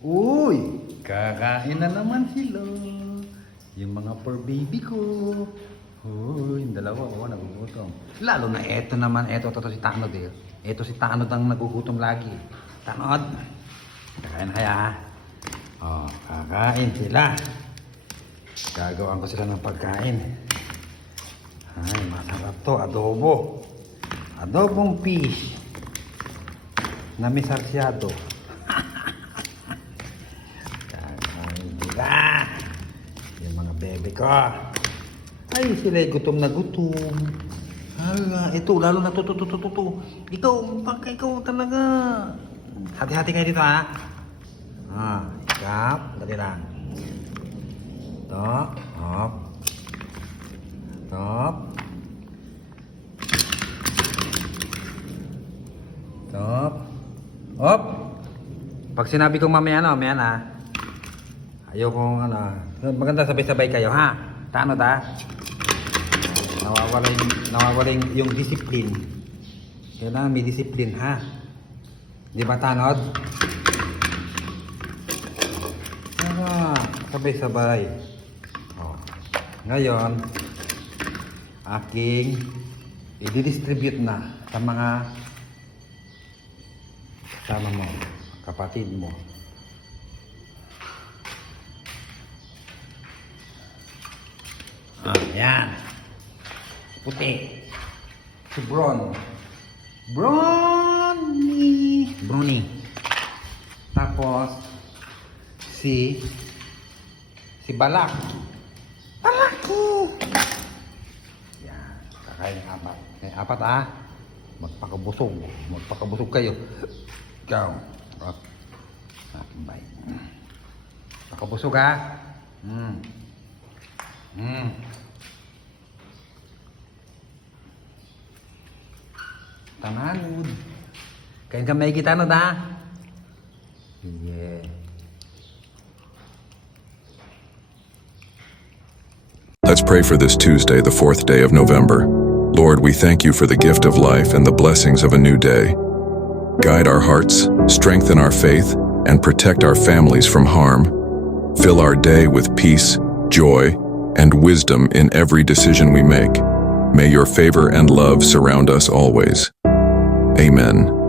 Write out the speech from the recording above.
Uy, kakain na naman sila. Yung mga fur baby ko. Uy, yung dalawa, nagugutom. Lalo na eto naman, eto si Tanod eh. Eto si Tanod ang nagugutom lagi. Tanod, kakain kaya. Oh, kakain sila. Gagawin ko sila ng pagkain. Ay, masarap to, adobo. Adobong fish na may sarsyado. Kakain sila. Yung mga bebe ko. Ay, sila'y gutom na gutom. Ay, ito, lalo na to. Ikaw, baka ikaw talaga. Hati-hati kayo dito, ha? Kap, dali lang. Ito, hop. Top. Top. Hop. Pag sinabi kong mamaya na. Ayokong maganda sabay-sabay kayo, ha? Tanod, ha? Nawawala yung discipline. Kailangan may discipline, ha? Di ba, Tanod? Sabay-sabay. Oh. Ngayon, aking i-distribute na sa mga kasama mo, kapatid mo. Yan. Puti. Si Brownie. Tapos, si Balak. Yan. Kakain ng apat. May apat, ha? Magpakabusog kayo. Ikaw. Bye. Pakabusog, ha? Tananod. Kain ka may kita, Tanod, ha? Yeah. Let's pray for this Tuesday, the 4th day of November. Lord, we thank you for the gift of life and the blessings of a new day. Guide our hearts, strengthen our faith, and protect our families from harm. Fill our day with peace, joy, and wisdom in every decision we make. May your favor and love surround us always. Amen.